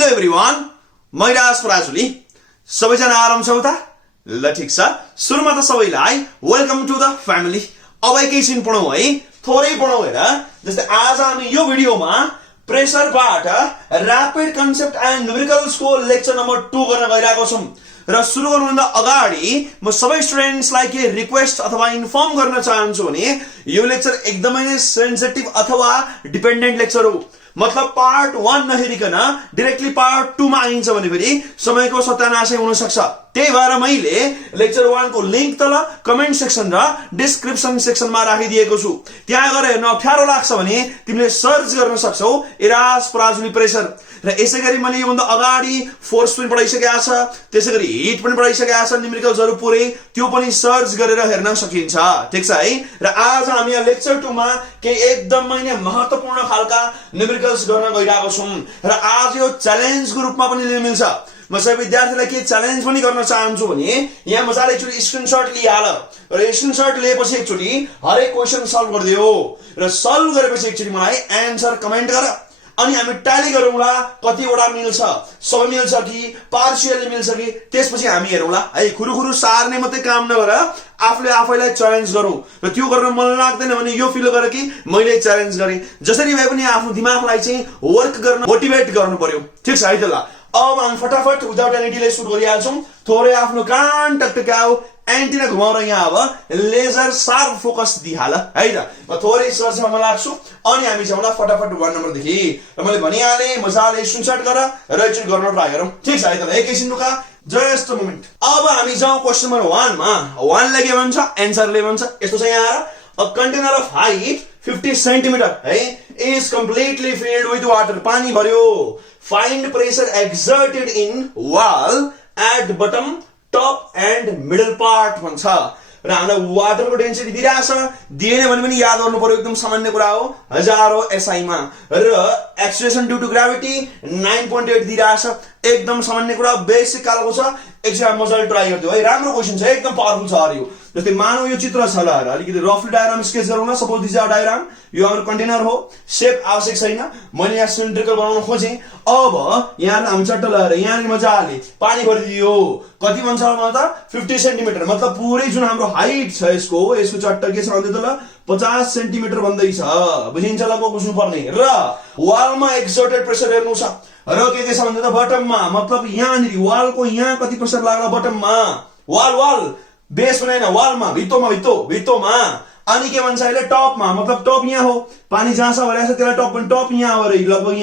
Hello everyone, म राज पराजुली। सबैजना आराम छौ त? ल ठिक छ। सुरुमा त सबैलाई वेलकम टु द फ्यामिली। अब एकैछिन पढौँ है, थोरै पढौँ हेर। जस्तै आज हामी यो भिडियोमा प्रेसरबाट ऱ्यापिड कन्सेप्ट एन्ड न्युमेरिकल्सको लेक्चर नम्बर 2 गर्न गइरहेको छौँ। र सुरु गर्नुभन्दा अगाडि म सबै स्टुडेन्ट्सलाई के रिक्वेस्ट अथवा इन्फर्म गर्न चाहन्छु भने यो लेक्चर एकदमै नै सेन्सिटिभ अथवा डिपेन्डेन्ट लेक्चर हो। मतलब पार्ट 1 नहेरिकन डाइरेक्टली पार्ट 2 मा आइन्छ भने फेरि समयको सत्यानाशै हुन सक्छ। त्यही भएर मैले लेक्चर 1 को लिंक तल कमेन्ट सेक्सन र डिस्क्रिप्सन सेक्सनमा राखिदिएको छु। त्यहाँ गएर हेर्न अप्ठ्यारो लाग्छ भने तिमीले सर्च गर्न सक्छौ इराज पराजुली प्रेसर। र यसैगरी मैले योभन्दा अगाडि फोर्स पनि पढाइसकेका छ, त्यसैगरी हिट पनि पढाइसकेका छ, न्युमेरिकल्सहरु पुरै त्यो पनि सर्च गरेर हेर्न सकिन्छ। ठीक छ है। र आज हामी यहाँ लेक्चर 2 मा के एकदमै नै महत्त्वपूर्ण खालका न्युमेरिकल्स गर्न गइरहेको छौं। र आज यो च्यालेन्जको रूपमा पनि लिन मिल्छ। म सबै विद्यार्थीलाई के च्यालेन्ज पनि गर्न चाहन्छु भने यहाँ मजाले एकचोटी स्क्रिनशट लिइहाल र स्क्रिनशट लिएपछि एकचोटी हरेक क्वेशन सल्भ गरिदियो र सल्भ गरेपछि एकचोटी मलाई एन्सर कमेन्ट गर। अनि हामी ट्याली गरौँला कतिवटा मिल्छ, सबै मिल्छ कि पार्शियली मिल्छ कि, त्यसपछि हामी हेरौँला है। खुरुखुरु सार्ने मात्रै काम नगर, आफूले आफैलाई च्यालेन्ज गरौँ। र त्यो गर्न मन लाग्दैन भने यो फिल गर कि मैले च्यालेन्ज गरेँ। जसरी भए पनि आफ्नो दिमागलाई चाहिँ वर्क गर्न मोटिभेट गर्नु पर्यो। ठीक छ है त। ल अब हामी फटाफट विदाउट एनी डिले सुरु गरिहाल्छौँ। थोरै आफ्नो कान टकटकाऊ, एन्टिना घुमाउर यहाँ अब लेजर शार्प फोकस दिइहाल है त। म थोरै सर्चमा लाग्छु अनि हामी जाउँला फटाफट 1 नम्बरदेखि। र मैले भनिहालेँ मजाले स्क्रिनशट गर र एकचोटि गर्न ट्राई गरौँ। ठीक छ है त। एकैछिन रुका, जस्ट अ मोमेन्ट। अब हामी जाउँ क्वेशन नम्बर 1 मा। 1 ले के भन्छ, एन्सरले भन्छ यस्तो छ यहाँ। A container of height 50 centimetre है is completely filled with water. पानी भर्यो। Find pressure exerted in wall at bottom, top and middle part भन्छ। र हामीलाई वाटरको डेन्सिटी दिइरहेछ, दिएन भने पनि याद गर्नु पर्यो, एकदम सामान्य कुरा हो, 1000 SI मा। र एक्सेलरेसन ड्यू टु ग्राभिटी 9.8 दिइरहेछ, एकदम सामान्य कुरा, बेसिक खालको छ। एकछिन मजाले ट्राई गरिदियो है। राम्रो क्वेशन छ, एकदम पावरफुल छ अरे यो। जस्तै मानौ यो चित्र छ ल, अलिकति रफली डायग्राम स्केच गरौँ न। सपोज दिस डायग्राम, यो हाम्रो कन्टेनर हो, सेप आवश्यक छैन, मैले यहाँ सिलिन्ड्रिकल बनाउन खोजेँ। अब यहाँ हामी चट्ट लगाएर यहाँ मजाले पानी भरिदियो। कति भन्छ म त 50 सेन्टिमिटर, मतलब पुरै जुन हाम्रो हाइट छ यसको चट्ट के छ भन्दै त ल 50 सेन्टिमिटर भन्दै छ। बुझिन्छ ल, बुझ्नु पर्ने। र वालमा एक्सर्टेड प्रेसर हेर्नु छ। र के छ भन्दै त बटममा, मतलब यहाँनिर वालको यहाँ कति प्रेसर लाग्ला बटममा, वाल बेस बनाएन, वालमा भित्तोमा। अनि के भन्छ अहिले टपमा, मतलब टप यहाँ हो, पानी जहाँ छ भइरहेछ त्यसलाई टप पनि, टप यहाँ हो रे, लगभग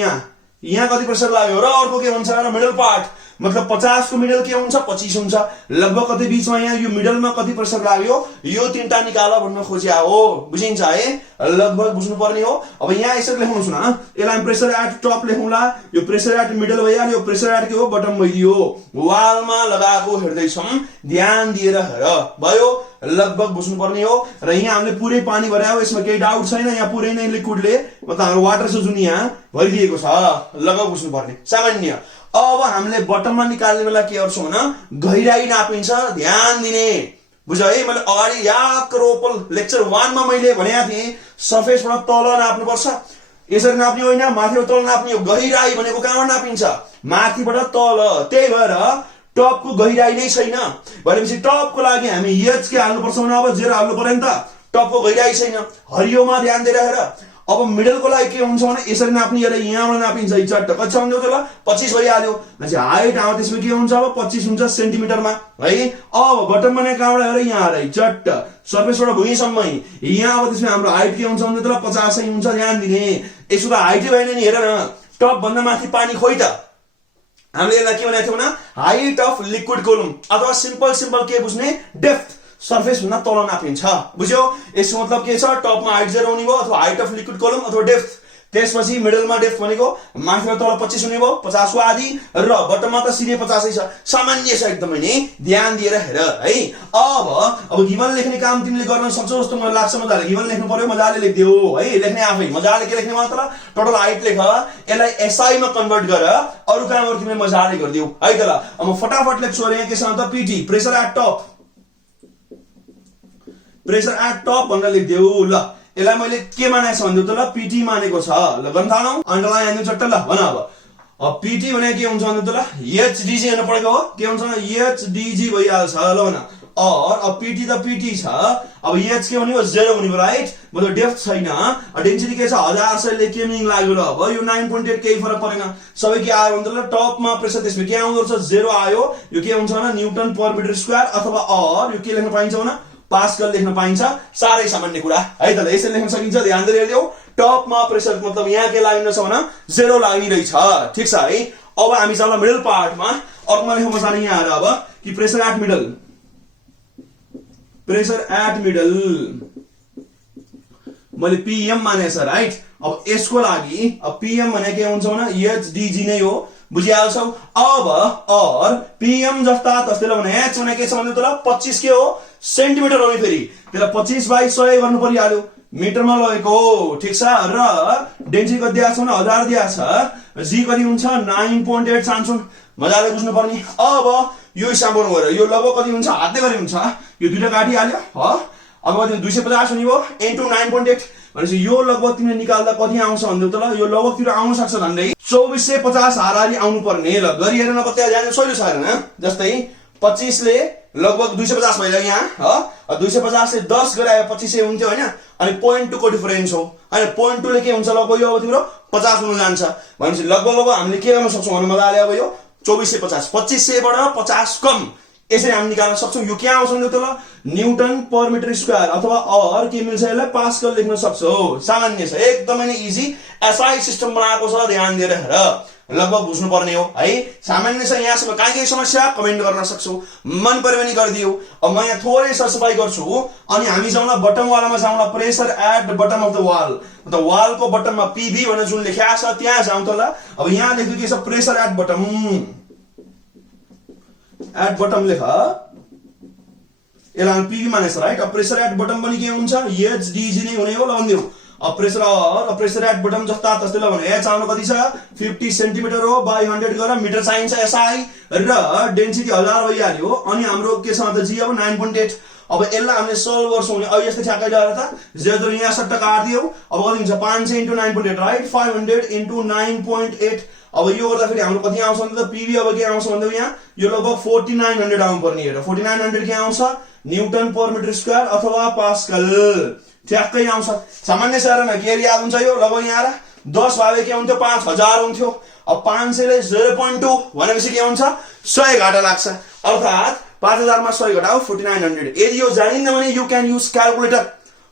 यहाँ कति प्रेसर लाग्यो। र अर्को के भन्छ र मिडल पार्ट, मतलब 50 को मिडल के हुन्छ 25 हुन्छ, लगभग कति बीचमा यहाँ यो मिडलमा कति प्रेसर लाग्यो, यो तीनटा निकाल भन्न खोज्या हो। बुझिन्छ है, लगभग बुझ्नु पर्ने हो। अब यहाँ यसरी लेख्नु छ न, यसलाई प्रेसर एट टप लेखौँला, यो प्रेसर एट मिडल भइहाल्यो, यो प्रेसर एट के हो बटम भइदियो। वालमा लगाएको हेर्दैछौँ, ध्यान दिएर हेर, भयो लगभग बुझ्नु पर्ने हो। र यहाँ हामीले पुरै पानी भर्यायो, यसमा केही डाउट छैन, यहाँ पुरै नै लिक्विडले मतलब हाम्रो वाटर छ जुन यहाँ भरिदिएको छ, लगभग बुझ्नु पर्ने सामान्य। अब हामीले बटममा निकाल्ने बेला के गर्छौँ भने गहिराई नापिन्छ, ध्यान दिने। बुझ है, मैले अगाडि याक्रोपल लेक्चर 1 मा मैले भनेको थिएँ सरफेसबाट तल नाप्नुपर्छ, यसरी नाप्ने होइन, माथिबाट तल नाप्ने हो। गहिराई भनेको कहाँबाट नापिन्छ, माथिबाट तल। त्यही भएर टपको गहिराई नै छैन भनेपछि टपको लागि हामी एच के हाल्नुपर्छ भने अब 0 हाल्नु पर्यो नि त। टपको गहिराई छैन, हरियोमा ध्यान दिएर हेर। अब मिडलको लागि के हुन्छ भने यसरी नाप्ने, यहाँबाट नापिन्छ, चट्ट कति छ भन्दै त ल 25 भइहाल्यो। मान्छे हाइट अब त्यसमा के हुन्छ, अब 25 हुन्छ सेन्टिमिटरमा है। अब बटममा नै कहाँबाट हेर, यहाँ हेर चट्ट सर्फेसबाट भुइँसम्म, यहाँ अब त्यसमा हाम्रो हाइट के हुन्छ भन्दै त ल 50 हुन्छ, ध्यान दिने। यसो त हाइटै भएन नि, हेर न, टप भन्दा माथि पानी खोइ त। हामीले यसलाई के भनेको थियौँ न, हाइट अफ लिक्विड कोलम, अथवा सिम्पल के बुझ्ने, डेप्थ, सर्फेस भन्दा तल नापिन्छ। बुझ्यो, यसको मतलब के छ, टपमा हाइट 0 हुने भयो, अथवा हाइट अफ लिक्विड कोलम अथवा डेप्थ। त्यसपछि मिडलमा डेप्थ भनेको माथिबाट तल 25 हुने भयो, 50 को आधी, र बटममा त सिधै 50 छ, सामान्य छ एकदमै नै, ध्यान दिएर हेर है। अब गिभन लेख्ने काम तिमीले गर्न सक्छौ जस्तो मलाई लाग्छ। मजाले गिभन लेख्नु पर्यो, मजाले लेख्दियो है, लेख्ने आफै मजाले के लेख्ने मतलब टोटल हाइट लेख, यसलाई SI मा कन्भर्ट गर, अरु कामहरु तिमीले मजाले गरिदियौ है त। ल अब म फटाफट लेख्छु। यहाँ के छ त PT, pressure at top, pressure at top भनेर लेख्दियौ। ल यसलाई मैले के मानेको छ भन्दै त ल PT मानेको छ। ल गर्न थालौ, अन्डरलाइन हान्नु चट्ट। ल भन अब अब पीटी भने के हुन्छ भने त ल एचडीजी हेर्न परेको हो, के हुन्छ एचडीजी भइहाल्छ ल भन। और अब पीटी त पीटी छ, अब एच के हुने हो 0 हुने भयो राइट, मतलब डेप्थ छैन। डेन्सिटी के छ 1000 ले के मिनिङ लाग्यो र अब यो 9.8 केही फरक परेन, सबै के आयो भने त टपमा प्रेसर त्यसमा के आउँदो रहेछ 0 आयो। यो के हुन्छ भने न्युटन पर मिटर स्क्वायर अथवा और यो के लेख्न पाइन्छ भने पास्कल लेख्न पाइन्छ। साह्रै सामान्य कुरा है त, यसरी लेख्न सकिन्छ। ध्यान दिएर हेर्दियौ, टपमा प्रेसर मतलब यहाँ के लाग्ने छ भने 0 लाग्ने रहेछ, ठीक छ है। अब हामी जाउँला मिडल पार्टमा। अर्कोमा लेखौँ जाने यहाँ आएर अब कि pressure at middle, pressure at middle मैले पीएम माने छ राइट। अब यसको लागि अब पीएम भने के हुन्छ भने एचडीजी नै हो, बुझिहाल्छौ। अब और पीएम जस्ता तस्तै भने एच भने के छ भने त 25 के हो सेन्टिमिटर हो नि, फेरि त्यसलाई 25/100 गर्नु परिहाल्यो, मिटरमा लगेको हो, ठीक छ। र डेन्सिटी कति दिएको छ भने 1000 दिएको छ, जी कति हुन्छ 9.8 सामसुन, मजाले बुझ्नु पर्ने। अब यो हिसाब गर्नु गएर यो लगभग कति हुन्छ हातले गरे हुन्छ, यो दुईटा काटिहाल्यो ह। अब कति 250 हुने भयो इन्टु 9.8 भनेपछि यो लगभग तिमीले निकाल्दा कति आउँछ भन्दै त ल, यो लगभग तिम्रो आउन सक्छ झन्डै 2450 हाराहारी आउनु पर्ने। ल गरी हेरेन कति जाने सहिलो छ हैन, जस्तै 25 ले लगभग 250 भइला यहाँ ह, 250 से 10 गराए 2500 हुन्थ्यो हैन। अनि 0.2 को डिफरेन्स हो, अनि 0.2 ले के हुन्छ लगभग यो अब तिम्रो 50 हुन जान्छ भनेपछि लगभग हामीले के गर्न सक्छौं भने मजाले अब यो 2450 2500 बाट 50 कम यसरी हामी निकाल्न सक्छौं। यो के आउँछ भने त ल न्युटन पर मिटर स्क्वायर अथवा और के मिल्छ यसलाई पास्कल लेख्न सक्छौ। सामान्य छ, एकदमै नै इजी एसआई सिस्टम बनाएको छ, ध्यान दिएर हेर, लगभग बुझ्नु पर्ने हो है। सामान्य छ, यहाँसम्म काहीँ समस्या कमेन्ट गर्न सक्छौ, मन पर्यो भने गरिदिऊ। अब म यहाँ थोरै सरसफाई गर्छु अनि हामी जाउँला बटम वालामा जाउँला, pressure at bottom of the wall, मतलब वालको बटममा पीबी भनेर जुन लेखेको छ त्यहाँ जाउँ त ल। अब यहाँ लेख्नु के छ pressure at bottom, at bottom लेख, यसलाई पीबी मानेछ राइट। अब प्रेसर एट बटम पनि के हुन्छ एचडीजी नै हुने हो ल भन्दियौ। अब प्रेसर और प्रेसर एट बटम जस्ता तस्तै ल भने एच आउनु कति छ 50 सेन्टिमिटर हो बाइ 100 गरेर मिटर चाहिन्छ एसआई, र डेन्सिटी 1000 भइहाल्यो। अनि हाम्रो के छ त जी अब 9.8। अब यसलाई हामीले सल्भ गर्छौं भने अब यस्तै ठ्याक्कै ल्याएर त 0 यहाँ सट्टा काट्दियौ, अब कति हुन्छ 500 इन्टु 9.8 राइट, 500 इन्टु 9.8। अब यो गर्दाखेरि हाम्रो कति आउँछ भने त पीबी अब के आउँछ भन्दा यहाँ यो लगभग 4900 आउनु पर्ने। हेर 4900 के आउँछ न्युटन पर मिटर स्क्वायर अथवा पास्कल, ठ्याक्कै आउँछ। सामान्य साधारण के याद हुन्छ यो लगभग यहाँ 10 भागे के हुन्थ्यो 5000 हुन्थ्यो। अब 500 ले 0.2 भनेपछि के हुन्छ 100 घाटा लाग्छ, अर्थात 5000 मा 100 घटाऊ 4900। यदि यो जानिन्न भने यु क्यान युज क्याल्कुलेटर।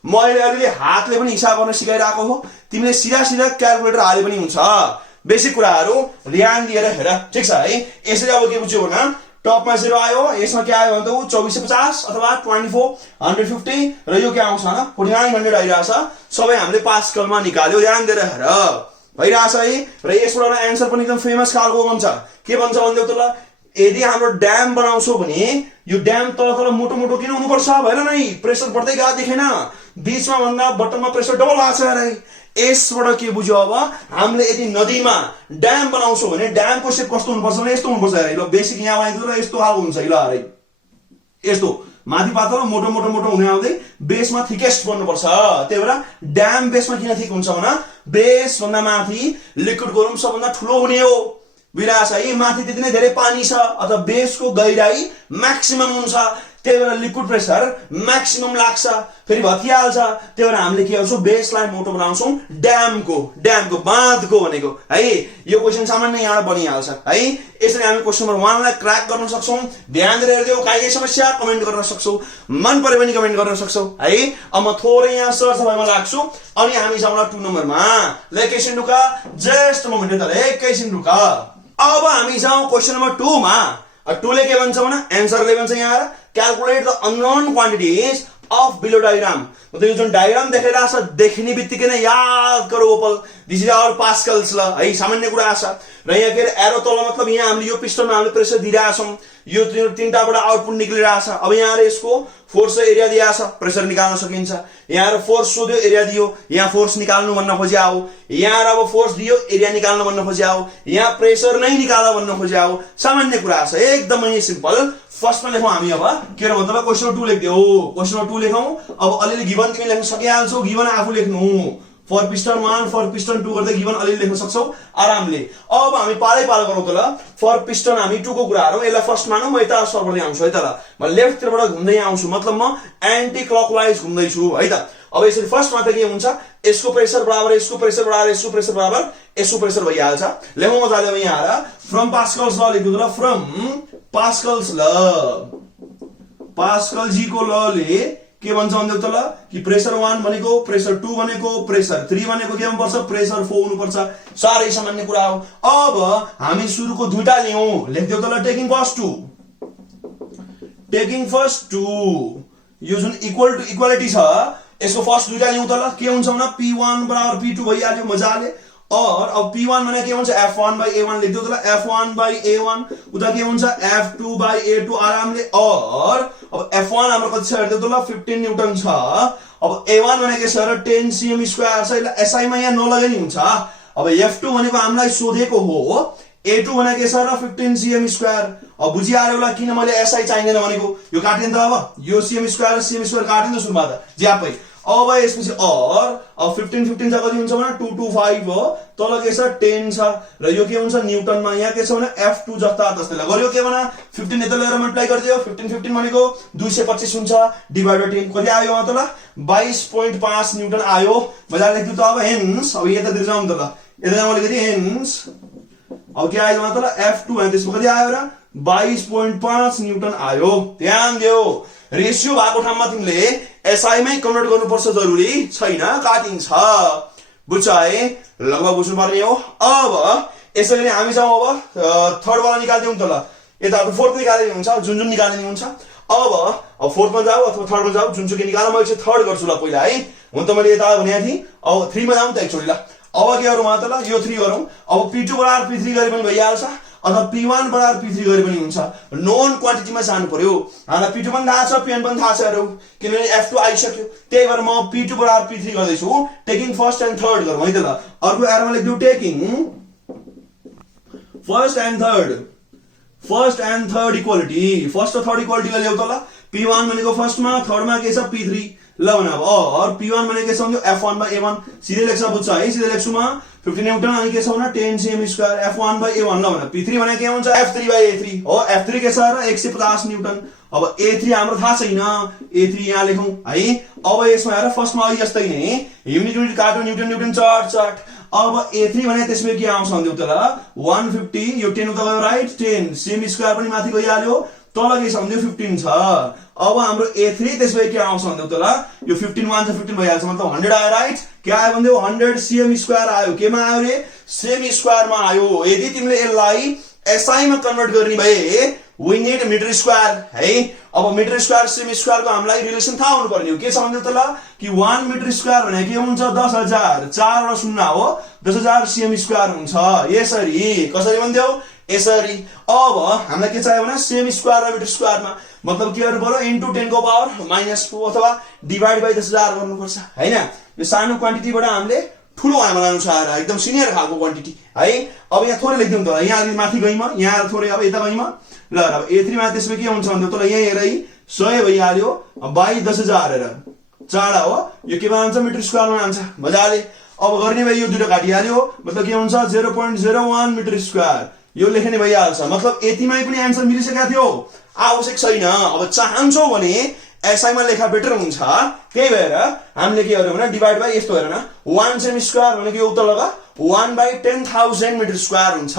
म अहिले हातले पनि हिसाब गर्न सिकाइरहेको हो, तिमीले सिधा सिधा क्याल्कुलेटर हाले पनि हुन्छ। बेसिक कुराहरू ध्यान दिएर हेर, ठीक छ है। यसरी अब के बुझ्यौ भने टपमा 0 आयो, यसमा के आयो भने 2450 अथवा 2450 र यो के आउँछ भने 4900 आइराछ। सबै हामीले पास्कलमा निकाल्यो, ध्यान दिएर हेर भइराछ है। र यसबाट आन्सर पनि एकदम फेमस खालको भन्छ, के भन्छ भन्दै त ल, यदि हाम्रो ड्याम बनाउँछौ भने यो ड्याम तल तल मोटो मोटो किन हुनुपर्छ भएन नै, प्रेसर बढ्दै गएको देखेन, बीचमा भन्दा बटममा प्रेसर डबल आछ रे। यसबाट के बुझ्यो अब हामीले यदि नदीमा ड्याम बनाउँछौ भने ड्यामको शेप कस्तो हुनुपर्छ भने यस्तो हुनुपर्छ अरे। ल बेसिक यहाँ बनाइदियो र यस्तो खालको हुन्छ ल अरे, यस्तो माथि पातलो मोटो मोटो मोटो हुने आउँदै बेसमा थिकेस्ट बन्नुपर्छ। त्यही भएर ड्याम बेसमा किन थिक हुन्छ भने बेस भन्दा माथि लिक्विडको रुम सबभन्दा ठुलो हुने हो, विरास है। माथि त्यति नै धेरै पानी छ अथवा बेसको गहिराई म्याक्सिमम हुन्छ, त्यही भएर लिक्विड प्रेसर म्याक्सिमम लाग्छ, फेरि भत्किहाल्छ। त्यही भएर हामीले के गर्छौं बेसलाई मोटो बनाउँछौं ड्यामको बाँधको भनेको है। यो क्वेशन सामान्य यहाँबाट बनिहाल्छ है। यसरी हामी क्वेशन नम्बर 1 लाई क्र्याक गर्न सक्छौं। ध्यान दिएर हेर्दियौ, काहीँ समस्या कमेन्ट गर्न सक्छौ, मन पर्यो भने कमेन्ट गर्न सक्छौ है। अब म थोरै यहाँ सरसफाइमा लाग्छु अनि हामी जाउँला 2 नम्बरमा। ल एकैछिन रुका, जस्ट मोमेन्ट त एकैछिन रुका। अब हामी जाउँ क्वेशन नम्बर 2 मा। 2 ले के भन्छ भने एन्सरले भन्छ यहाँ calculate the unknown quantities of below diagram. मतलब यो जुन डायग्राम देखाइरहेछ देखिने बित्तिकै नै याद गरौ ओपल, this is our Pascal's law है, सामान्य कुरा छ। र यहाँ के एरो तल मतलब यहाँ हामीले यो पिस्टनमा हामीले प्रेसर दिइरहेछौं, यो तीनटाबाट आउटपुट निक्लिरहेछ। अब यहाँ यसको फोर्स एरिया दिएको छ, प्रेसर निकाल्न सकिन्छ। यहाँ फोर्स सोध्यो एरिया दियो, यहाँ फोर्स निकाल्नु भन्न खोज्या हो, यहाँ अब फोर्स दियो एरिया निकाल्न भन्न खोज्या हो, यहाँ प्रेसर नै निकाल भन्न खोज्या हो। सामान्य कुरा छ, एकदमै सिम्पल। फर्स्टमा लेखौं हामी अब के मतलब क्वेशन 2 लेख्दियौ, क्वेशन 2 लेखौं। अब अलिअलि गिभन तिमी लेख्न सकिहाल्छौ, गिभन आफू लेख्नु फर पिस्टन 1 फर पिस्टन 2 गर्दै गिभन अलि लेख्न सक्छौ आरामले। अब हामी पालै पालो गरौँ त ल। फर पिस्टन हामी 2 को कुरा गरौँ। यसलाई फर्स्ट मानौँ, म यता सर्वरले आउँछु है त ल। म लेफ्ट तिरबाट घुम्दै आउँछु, मतलब म एन्टी क्लकवाइज घुम्दै छु है त। अब यसरी फर्स्टमा त के हुन्छ, यसको प्रेसर बराबर यसको प्रेसर बराबर यसको प्रेसर बराबर यसको प्रेसर भइहाल्छ। लेखौँ मजाले अब यहाँ आएर फ्रम पास्कल्स ल लेख्नु ल। फ्रम पास्कल्स ल, पास्कल जी को लले के भन्छ भन्दै त ल कि प्रेसर 1 भनेको प्रेसर 2 भनेको प्रेसर 3 भनेको के हुनुपर्छ, प्रेसर 4 हुनुपर्छ। साह्रै सामान्य कुरा हो। अब हामी सुरुको दुईटा लियौं, लेख्दियौ त ल। टेकिङ फर्स्ट 2, टेकिङ फर्स्ट 2, यो जुन इक्वल टु इक्वालिटी छ यसको फर्स्ट दुईटा लियौं त ल। के हुन्छ भने P1 बराबर P2 भइहाल्यो मजाले। और अब P1 भने के हुन्छ, F1/A1 लेख्दियौ त ल। F1/A1 उता के हुन्छ F2/A2 आरामले। और अब F1 हाम्रो कति छ हेर्दियौ त ल, 15 न्यूटन छ। अब A1 भने के छ र 10 cm स्क्वायर छ। यसलाई SI मा यहाँ नलगे नि हुन्छ। अब F2 भनेको हामीलाई सोधेको हो, A2 भने के छ र 15 cm स्क्वायर। अब बुझिहाल्यो होला किन मैले SI चाहिँदैन भनेको। यो काटिन्छ त, अब यो cm स्क्वायर र cm स्क्वायर काटिन्छ सुरुमा त ज्यापै। अब यसपछि और अब 15 चाहिँ कति हुन्छ भने 225 हो, तल के छ 10 छ र यो के हुन्छ न्यूटनमा। यहाँ के छ भने F2 जस्ता तस्तै गर्यो के भने 15 यता लिएर मल्टिप्लाई गरिदियो। 15 भनेको 225 हुन्छ डिभाइड बाइ 10 कति आयो त ल, 22.5 न्यूटन आयो। मजाले लेख्दियौ त। अब हेन्स, अब यतातिर जाउँ त ल। यता मैले कति हेन्स, अब के आयो त ल F2 अनि त्यसमा कति आयो र 22.5 न्यूटन आयो। ध्यान दियो, रेशियो भएको ठाउँमा तिमीले SI मै कन्भर्ट गर्नुपर्छ जरुरी छैन, काटिन्छ। बुझ्छ है, लगभग बुझ्नु पर्ने हो। अब यसरी हामी जाउँ, अब थर्ड वाला निकाल्दियौँ त ल। यता फोर्थ निकाल्ने हुन्छ, जुन निकाल्ने हुन्छ। अब फोर्थमा जाऊ अथवा थर्डमा जाऊ, जुनसुकै निकाल। म एकचोटि थर्ड गर्छु ल पहिला है। हुन त मैले यता भनेको थिएँ। अब 3 मा जाउँ त एकचोटि ल। अब के गरौँ त ल, यो 3 गरौँ। अब P2 बराबर P3 गरे पनि भइहाल्छ, अथवा P1 बराबर P3 गरे पनि हुन्छ। नोन क्वान्टिटीमा जानु पर्यो। हामीलाई P2 पनि थाहा छ, P1 पनि थाहा छ हेरौ, किनभने F2 आइसक्यो। त्यही भएर म P2 बराबर P3 गर्दैछु। टेकिङ फर्स्ट एन्ड थर्ड गरौँ है त ल। अर्को एरोमा लेख्दियौ taking first and third, first and third equality. First र थर्ड इक्वालिटीलाई ल्याउ त ल। P1 भनेको फर्स्टमा, थर्डमा के छ P3 ल भने। अब और P1 भने के छ भने F1/A1 सिधै लेख्छ, बुझ्छ है। सिधै लेख्छु म 15 न्यूटन अनि के छ भने 10 cm स्क्वायर F1/A1 ल भने। P3 भने के हुन्छ F3/A3 हो। F3 के छ र 150 न्यूटन। अब A3 हाम्रो थाहा छैन, A3 यहाँ लेखौं है। अब यसमा हेर फर्स्टमा अलि जस्तै नै युनिट काट्यो, न्यूटन चट। अब A3 भने त्यसमा के आउँछ भन्दियौ त ल, 150, यो 10 उता गयो राइट, 10 cm स्क्वायर पनि माथि गइहाल्यो, तल के छ भन्दियौ 15 छ। अब हाम्रो A3 त्यसपछि के आउँछ भन्दियौ त ल, यो 15 1 15 भइहाल्छ, मतलब 100 आयो राइट। के आयो भन्दियौ 100 cm स्क्वायर आयो। केमा आयो रे, सेमी स्क्वायरमा आयो। यदि तिमीले यसलाई SI मा कन्भर्ट गर्ने भए वी नीड मिटर स्क्वायर है। अब मिटर स्क्वायर सेमी स्क्वायरको हामीलाई रिलेसन थाहा हुनु पर्ने हो। के छ भन्दियौ त ल कि 1 मिटर स्क्वायर भने के हुन्छ 10,000, 4 र 0 हो 10,000 cm स्क्वायर हुन्छ। यसरी कसरी भन्दियौ, यसरी। अब हामीलाई के चाहियो भने सेमी स्क्वायर र मिटर स्क्वायरमा, मतलब के गर्नु पर्यो इन्टु 10 को पावर -4 अथवा डिभाइड बाइ 10,000 गर्नुपर्छ हैन। यो सानो क्वान्टिटीबाट हामीले ठुलो आमा लानु छ, एकदम सिनियर खालको क्वान्टिटी है। अब यहाँ थोरै लेख्दियौ त, यहाँ अलि माथि गइमा, यहाँ थोरै अब यता गइमा ल। अब A3 मा त्यसमा के हुन्छ भन्दियौ त ल, यहाँ हेर है 100 भइहाल्यो बाइ 10,000 हेर, चाडा हो यो के भन्छ मिटर स्क्वायरमा आन्छ मजाले। अब गर्ने भए यो दुईटा काटिहाल्यो, मतलब के हुन्छ 0.01 मिटर स्क्वायर, यो लेख्ने भइहाल्छ। मतलब यतिमै पनि आन्सर मिलिसकेको थियो, आवश्यक छैन। अब चाहन्छौ भने SI मा लेखा बेटर हुन्छ। त्यही भएर हामीले के गर्यौं भने डिभाइड बाइ यस्तो हेर न, 1 सेमी स्क्वायर भनेको यो उता लगा 1/10,000 मिटर स्क्वायर हुन्छ।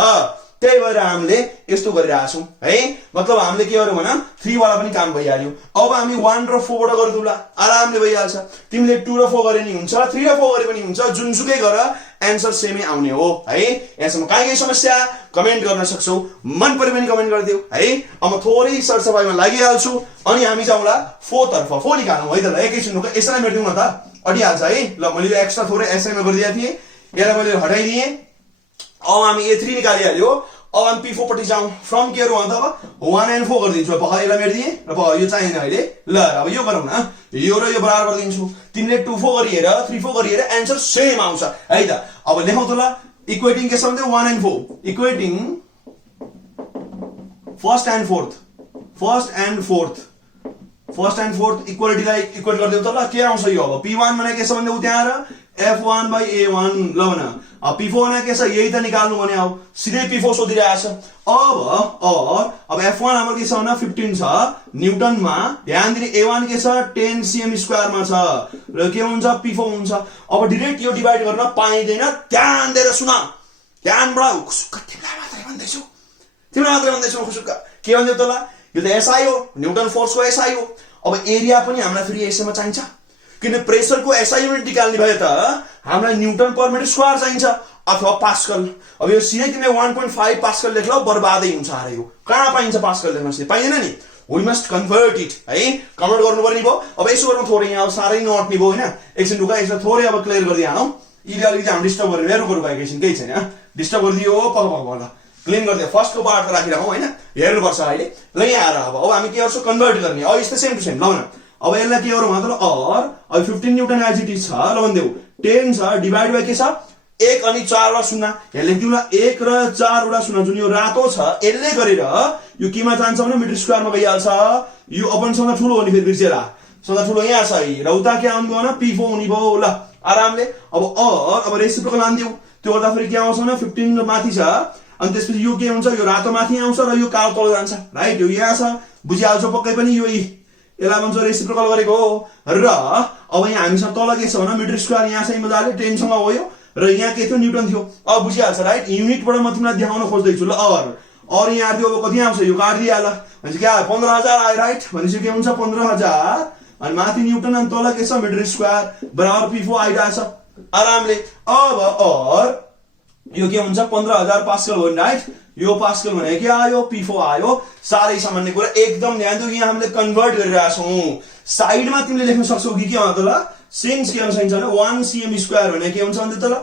त्यही भएर हामीले यस्तो गरिरहेका छौं है। मतलब हामीले के गर्यौं भने 3 वाला पनि काम भइहाल्यो। अब हामी 1 र 4 बाट गर्दिउला, आरामले भइहाल्छ। तिमीले 2 र 4 गरे नि हुन्छ, 3 र 4 गरे पनि हुन्छ, जुनसुकै गर एन्सर सेमै आउने हो है। यसमा काहीँ समस्या कमेन्ट गर्न सक्छौ, मन परे पनि कमेन्ट गरिदेऊ है। अब थोरै सरसफाइमा लागिहाल्छु अनि हामी जाउँला 4 तर्फ। 4 निकालौं है त ल, एकैछिन यसलाई मेट्दिउँ न त, अटिहाल्छ है। ल मैले यो एक्स्ट्रा थोरै SI मा गरिदिएको थिएँ, यसलाई मैले हटाइदिएँ। अब हामी A3 निकालिहाल्यो। अब हामी P4 पट्टि जाउँ। फ्रम के गरौँ त, अब 1 and 4 गरिदिन्छु। अब यसलाई मेट्दिएँ र यो चाहिएन अहिले। ल अब यो गरौँ न, यो र यो बराबर गरिदिन्छु। तिमीले 2 4 गरिहेर 3 4 गरिहेर एन्सर सेम आउँछ है त। अब लेखौँ त ल, इक्वेटिङ के छ भन्दा 1 and 4, equating first and fourth, first and fourth, first and fourth इक्वालिटीलाई इक्वेट गरिदेऊ त ल। के आउँछ यो, अब P1 भने के छ भन्दा उ त्यहाँ र F1 by A1 ल भन P4 ना के छ यही त निकाल्नु भने आउ सिधै P4 सोधिरहेछ अब F1 हाम्रो के छ भने 15 छ न्युटनमा ध्यान दिने A1 के छ 10 cm स्क्वायर मा छ र के हुन्छ P4 हुन्छ अब डाइरेक्ट यो डिवाइड गर्न पाइदैन ध्यान दिएर सुन ध्यान बढाऊ खुसुक्क तिमीलाई मात्रै भन्दैछु खुसुक्क के भन्दै त ल यो त SI हो न्युटन फोर्सको SI हो अब एरिया पनि हामीलाई फेरि SI मा चाहिन्छ किन प्रेसरको SI युनिट निकाल्ने भए त हामीलाई न्युटन पर मिटर स्क्वायर चाहिन्छ अथवा पास्कल अब यो सिधै तिमीले 1.5 पास्कल लेख्लौ बर्बादै हुन्छ अरे यो कहाँ पाइन्छ पास्कल लेख्न चाहिँ पाइदैन नि वी मस्ट कन्भर्ट इट है कन्भर्ट गर्नुपर्ने भयो अब यसो गर्नु थोरै यहाँ सारै नअट्ने भयो हैन एकछिन ढुका यसलाई थोरै अब क्लियर गर्दै हालौं इले अलिकति हामी डिस्टर्ब गर्ने हेर्नु गरौ एकछिन केही छैन डिस्टर्ब गरिदियो पक क्लिन गर्दै फर्स्टको पार्ट त राखिराखौँ हैन हेर्नु पर्छ अहिले ल यहाँ आएर अब हामी के गर्छौं कन्भर्ट गर्ने अब यस्तो सेम टु सेम ल न अब यसलाई के गरौँ मतलब अब 15 न्युटन एज इट इज छ ल भन्देऊ 10 छ डिवाइड बाइ के छ 1 अनि 4 वटा शून्य यहाँ लेख्दिउँ ल 1 र 4 वटा शून्य जुन यो रातो छ यसले गरेर यो केमा जान्छ भने मिटर स्क्वायरमा गइहाल्छ यो अपन सदा ठुलो हो नि फेरि बिर्सेला सदा ठुलो यहाँ छ र उता के आउनु भयो भने P4 हुने भयो ल आरामले अब रेसिप्रोकल आन्दिउ त्यो गर्दा फेरि के आउँछ भने 15 माथि छ अनि त्यसपछि यो के हुन्छ यो रातो माथि आउँछ र यो कालो तल जान्छ राइट यो यहाँ छ बुझिहाल्छ पक्कै पनि यो यसलाई भन्छ रेसिप्रोकल गरेको हो र अब यहाँ हामीसँग तल के छ भने मिटर स्क्वायर यहाँ चाहिँ मजाले 10 सँग हो यो र यहाँ के थियो न्युटन थियो अब बुझिहाल्छ राइट युनिटबाट म तिमीलाई देखाउन खोज्दैछु ल और यहाँ दियो अब कति आउँछ यो काटिदिहाल भनेपछि के आयो 15000 आयो राइट भनेपछि के हुन्छ 15000 अनि माथि न्युटन अनि तल के छ मिटर स्क्वायर बराबर P4 आइरहेछ आरामले अब यो के हुन्छ 15000 पास्कल हो राइट यो पास्कल भने के आयो P4 आयो सारै सामान्य कुरा एकदम ध्यान दिऊ यहाँ हामीले कन्भर्ट गरिरहेका छौं साइडमा तिमीले लेख्न सक्छौ कि के भन्दा ल सिन्स के हुन्छ भने 1 cm स्क्वायर भने के हुन्छ भन्दा त ल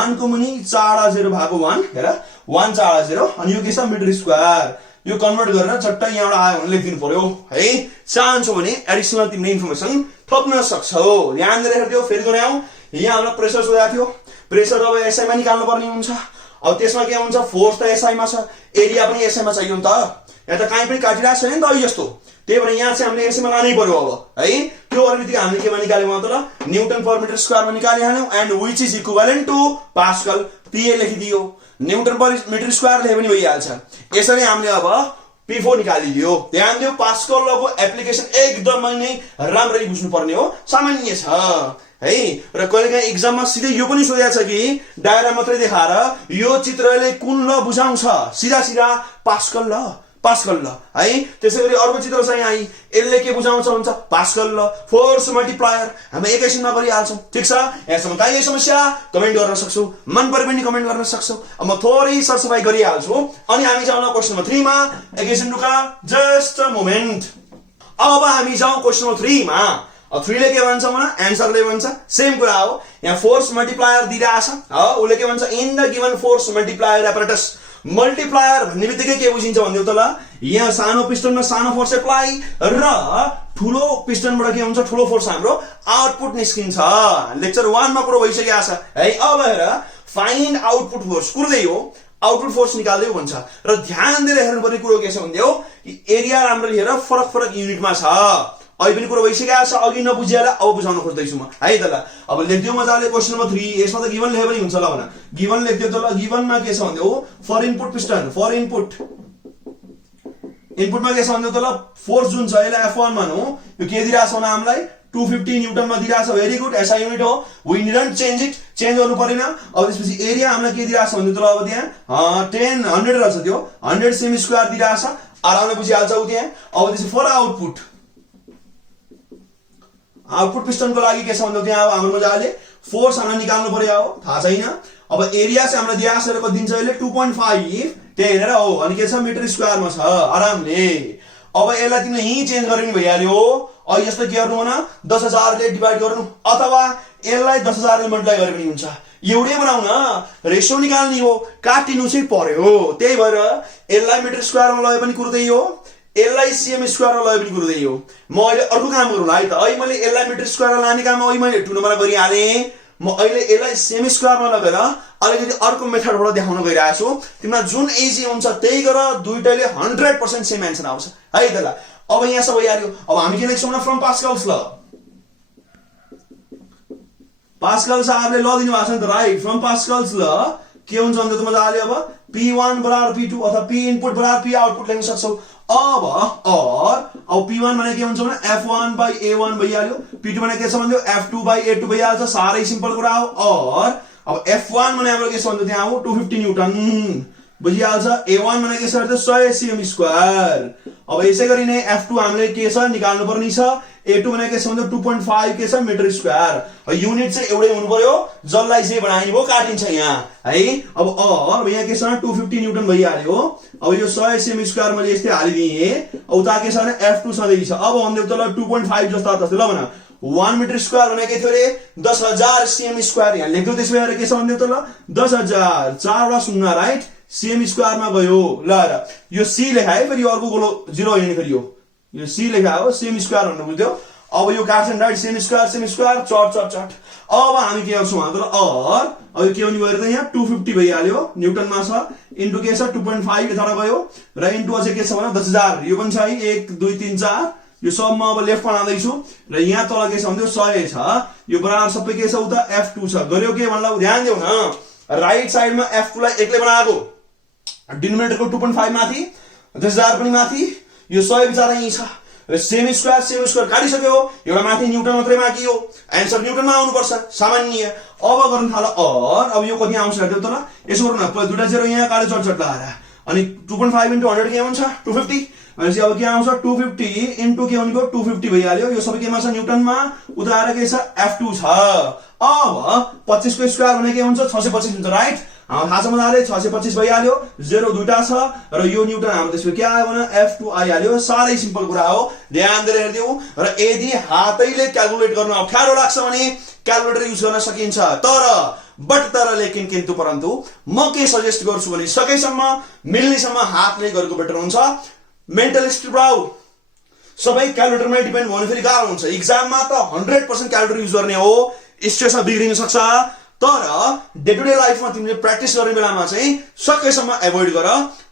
1 को मुनि 4 0 भागो 1 हेर 1 4 0 अनि यो के छ मिटर स्क्वायर यो कन्भर्ट गरेर चट्ट यहाँबाट आयो भने लेखिदिनु पर्यो है चाहन्छौ भने एडिसनल तिमीले इन्फर्मेसन थप्न सक्छौ ध्यान दिएर हेर्दियौ फेरि दोहोर्याउ यहाँ हामीलाई प्रेसर सोधेको थियो प्रेसर अब SI मा निकाल्नु पर्ने हुन्छ अब त्यसमा के हुन्छ फोर्स त SI मा छ एरिया पनि SI मा चाहियो नि त यहाँ त काहीँ पनि काटिरहेको छैन नि त जस्तो त्यही भएर यहाँ चाहिँ हामीले SI मा लानै पर्यो अब है त्यो गरेपछि हामीले केमा निकाल्यौँ मतलब न्युटन पर मिटर स्क्वायरमा निकालिहाल्यौँ and which is equivalent to pascal PA लेखिदियो न्युटन पर मिटर स्क्वायर लेखे पनि भइहाल्छ यसरी हामीले अब P4 निकालिदियो ध्यान दियो पास्कल लको एप्लिकेसन एकदमै नै राम्ररी बुझ्नु पर्ने हो सामान्य छ है र कहिलेकाहीँ एक्जाममा सिधै यो पनि सोधेको छ कि डायग्राम मात्रै देखाएर यो चित्रले कुन ल बुझाउँछ सिधा सिधा पास्कल ल है त्यसैगरी अर्को चित्र छ यहाँ यसले के बुझाउँछ भन्छ पास्कल ल फोर्स मल्टिप्लायर हामी एकैछिनमा गरिहाल्छौँ ठीक छ यहाँसम्म काहीँ समस्या कमेन्ट गर्न सक्छौ मन परे पनि कमेन्ट गर्न सक्छौ अब म थोरै सरसफाई गरिहाल्छु अनि हामी जाउँ न क्वेशन नम्बर 3 मा एकैछिन रुका जस्ट अ मोमेन्ट अब हामी जाउँ क्वेशन नम्बर 3 मा 3 ले के भन्छ भने एन्सरले भन्छ सेम कुरा हो यहाँ फोर्स मल्टिप्लायर दिइरहेछ उले के भन्छ in the given force multiplier apparatus multiplier भन्ने बित्तिकै के बुझिन्छ भन्दियो त ल यहाँ सानो पिस्टनमा सानो फोर्स एप्लाई र ठुलो पिस्टनबाट के हुन्छ ठुलो फोर्स हाम्रो आउटपुट निस्किन्छ लेक्चर 1 मा कुरो भइसकेको छ है अब हेर फाइन्ड आउटपुट फोर्स कुर्दै हो आउटपुट फोर्स निकाल्दै भन्छ र ध्यान दिएर हेर्नुपर्ने कुरो के छ भन्दियो एरिया राम्ररी हेर फरक युनिटमा छ अहिले पनि कुरो भइसकेको छ अघि नबुझिएर अब बुझाउन खोज्दैछु म है त ल अब लेख्दियौ मजाले क्वेशन नम्बर 3 यसमा त गिवन लेखे पनि हुन्छ ल भन गिवन लेख्दियौ त ल गिवनमा के छ भन्दियो फर इनपुट पिस्टन फर इनपुटमा के छ भन्दियो त ल फोर्स जुन छ यसलाई F1 मानौ यो के दिइराछ भने हामीलाई 250 न्युटनमा दिइराछ भेरी गुड SI युनिट हो वी निडन्ट चेन्ज इट चेन्ज गर्नु परेन अब त्यसपछि एरिया हामीलाई के दिइराछ भन्दियो त ल अब त्यहाँ 10 100 रहेछ त्यो 100 सेमी स्क्वायर दिइराछ आरामले बुझिहाल्छौ त्यहाँ अब त्यसपछि फर आउटपुट पिस्टनको लागि के छ भन्दा त्यहाँ अब हाम्रो मजाले फोर्स हामीलाई निकाल्नु पर्यो हो थाहा छैन अब एरिया चाहिँ हामीलाई दिएको छ कति दिन्छ यसले 2.5 त्यही हेरेर हो अनि के छ मिटर स्क्वायरमा छ आरामले अब यसलाई तिमीले यही चेन्ज गरे नि भइहाल्यो अब यस्तो के गर्नु भने 10000 ले डिवाइड गर्नु अथवा यसलाई 10000 ले मल्टिप्लाई गरे पनि हुन्छ एउटै बनाउन रेशियो निकाल्ने हो काटिनु चाहिँ पर्यो त्यही भएर यसलाई मिटर स्क्वायरमा लगे पनि कुर्दै हो यसलाई cm स्क्वायरमा लगे पनि कुर्दै हो म अहिले अर्को काम गरौँ है त अहिले मैले यसलाई मिटर स्क्वायरमा लाने काम अहिले मैले 2 नम्बरमा गरिहाले म अहिले यसलाई सेमी स्क्वायरमा लगेर अलिकति अर्को मेथडबाट देखाउन गइरहेको छु तिमीलाई जुन इजी हुन्छ त्यही गर दुईटैले 100% सेम एन्सर आउँछ है त ल अब यहाँ सब यार अब हामी के लेख्छौँ न फ्रम पास्कल्स ल पास्कल साहबले ल दिनु भएको छ नि त राइट फ्रम पास्कल्स ल के हुन्छ भने त मजाले अब P1 बराबर P2 अथवा P इनपुट बराबर P आउटपुट लेख्न सक्छौ अब P1 भने के हुन्छ भने F1 by A1 भइहाल्यो P2 भने के छ भन्दियो F2 by A2 भइहाल्छ सारै सिम्पल कुरा हो अब F1 भने हाम्रो के छ भन्दा त्यहाँ हो 250 न्यूटन बुझिहाल्छ A1 भने के छ भने 100 cm स्क्वायर अब यसै गरी नै F2 हामीले के छ निकाल्नु पर्ने छ A2 भने के छ भन्दा 2.5 के छ मिटर स्क्वायर युनिट चाहिँ एउटै हुनु पर्यो जसलाई जे बनाइने भयो काटिन्छ यहाँ है अब यहाँ के छ 250 न्यूटन भइहाल्यो अब यो 100 cm स्क्वायर मैले यस्तै हालिदिए उता के छ भने F2 सधैँ छ अब भन्दै त ल 2.5 जस्ता तस्तै ल भन 1 मिटर स्क्वायर भने के थियो रे 10,000 cm स्क्वायर यहाँ लेख्दै त्यसो भएर के छ भन्दै त ल 10,000 4 वटा शून्य राइट cm स्क्वायर मा गयो ल यो c लेखा है फेरि अर्को गोलो 0 हैन फेरि यो c लेखा हो cm स्क्वायर भन्नु बुझ्यो अब यो काट्छन् राइट cm स्क्वायर चट अब हामी के गर्छौं त अब यो के हुने भयो त यहाँ 250 भइहाल्यो न्यूटन मा छ इन्टु के छ 2.5 यताबाट गयो र इन्टु अझै के छ भने 10,000 यो पनि छ है 1 2 3 4 यो सबमा अब लेफ्टमा लाँदै छु र यहाँ तल के छ भन्दियो 100 छ यो बराबर सबै के छ उता F2 छ गर्यो के भन्ला ध्यान देऊ न राइट साइडमा F2 लाई एक्लै बनाएको डिनोमिनेटरको 2.5 माथि 10,000 पनि माथि यो 100 बिचारा यही छ र सेमी स्क्वायर काटिसक्यो एउटा माथि न्यूटन मात्रै बाँकी हो आन्सर न्यूटनमा आउनु पर्छ सामान्य अब गर्न थाल अब यो कति आउँछ हेर्दै त ल यसो गरौँ न दुईटा जेरो यहाँ काट्यो चट लाएर अनि 2.5 into 100 के हुन्छ 250 भनेपछि अब के आउँछ 250 into के भनेको 250 भइहाल्यो यो सबै केमा छ न्यूटनमा उता आएर के छ F2 छ अब 25 को स्क्वायर भने के हुन्छ 625 हुन्छ राइट थाहा छ मजाले 625 भइहाल्यो 0 दुईटा छ र यो न्यूटन हाम्रो त्यसको के आयो भने F2 आइहाल्यो सारै सिम्पल कुरा हो ध्यान दिएर हेर्दियौ र यदि हातैले क्याल्कुलेट गर्न अप्ठ्यारो लाग्छ भने क्याल्कुलेटर युज गर्न सकिन्छ तर लेकिन किन्तु परन्तु म के सजेस्ट गर्छु भने सकेसम्म मिल्नेसम्म हातले गरेको बेटर हुन्छ मेन्टलिस्ट प्राउड सबै क्याल्कुलेटरमा डिपेन्ड हुनु फेरि गाह्रो हुन्छ एक्जाममा त 100% क्याल्कुलेटर युज गर्ने हो स्ट्रेसमा बिग्रिन सक्छ तर डे टु डे लाइफमा तिमीले प्र्याक्टिस गर्ने बेलामा चाहिँ सकेसम्म एभोइड गर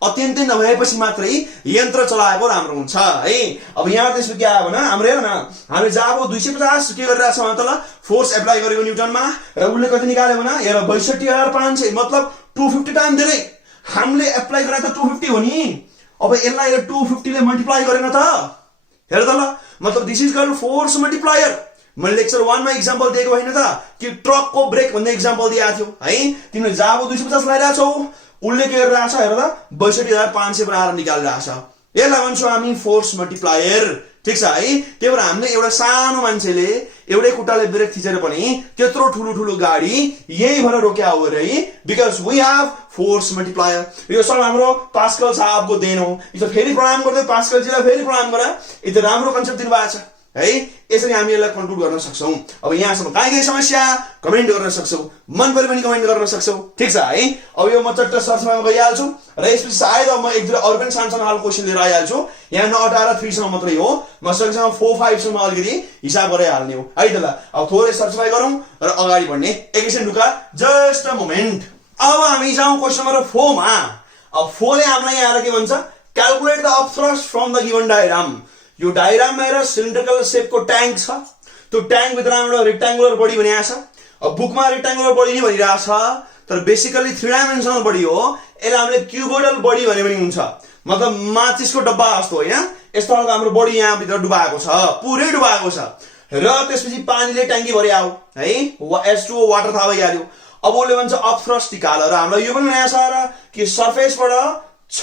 अत्यन्तै नभएपछि मात्रै यन्त्र चलाएको राम्रो हुन्छ है अब यहाँ त्यसको के आयो भने हाम्रो हेर न हामी जाबो 250 के गरिरहेछ भने त ल फोर्स एप्लाई गरेको न्यूटनमा र उसले कति निकाल्यो भने हेर 62,500 मतलब 250 टाइम धेरै हामीले एप्लाई गरे त 250 हो नि अब यसलाई 250 ले मल्टिप्लाई गरेन त हेर त ल मतलब this is called force multiplier मैले लेक्चर 1 मा एक्जाम्पल दिएको हैन त कि ट्रकको ब्रेक भन्ने एक्जाम्पल दिएको थियो है तिमीले जाबो 250 लगाइराछौ उले के गरिरहेछ हेर त 62,500 बनाएर निकालिरहेछ यसलाई भन्छौ हामी फोर्स मल्टिप्लायर ठीक छ है त्यही भएर हामीले एउटा सानो मान्छेले एउटै खुट्टाले ब्रेक थिचेर पनि त्यत्रो ठुलो गाडी यही भएर रोक्या हो रे because we have force multiplier यो सब हाम्रो पास्कल साहबको देन हो यो फेरि प्रणाम गर्दै पास्कल जीलाई फेरि प्रणाम गरे यो राम्रो कन्सेप्ट दिनुभएको छ है यसरी हामी यसलाई कन्क्लुड गर्न सक्छौं अब यहाँसम्म काहीँ समस्या कमेन्ट गर्न सक्छौ मन परे पनि कमेन्ट गर्न सक्छौ ठीक छ है अब यो म चट्ट सरसफाइमा गइहाल्छु र यसपछि सायद अब म एक दुईटा अरु पनि सानो खालको क्वेशन लिएर आइहाल्छु यहाँ नअटाएर 3 सम्म मात्रै हो म सकेसम्म 4 5 सम्म अलिकति हिसाब गरे हाल्ने हो है त ल अब थोरै सरसफाइ गरौँ र अगाडि बढ्ने एकैछिन ढुका जस्ट अ मोमेन्ट अब हामी जाउँ क्वेशन नम्बर 4 मा अब 4 ले हामीलाई यहाँ के भन्छ calculate the upthrust from the given diagram यो डायग्राममा हेर सिलिन्ड्रिकल शेपको ट्याङ्क छ त्यो ट्याङ्क भित्र हाम्रो रेक्ट्याङ्गुलर बडी भनिएको छ अब बुकमा रेक्ट्याङ्गुलर बडी नै भनिरहेछ तर बेसिकली 3 डाइमेन्सनल बडी हो यसलाई हामीले क्युबोइडल बडी भने पनि हुन्छ मतलब माचिसको डब्बा जस्तो हैन यस्तो खालको हाम्रो बडी यहाँ भित्र डुबाएको छ पुरै डुबाएको छ र त्यसपछि पानीले ट्याङ्की भरिआयो है H2O वाटर थाहा भइहाल्यो अब उसले भन्छ अपथ्रस्ट निकाल र हामीलाई यो पनि नयाँ छ र कि सरफेसबाट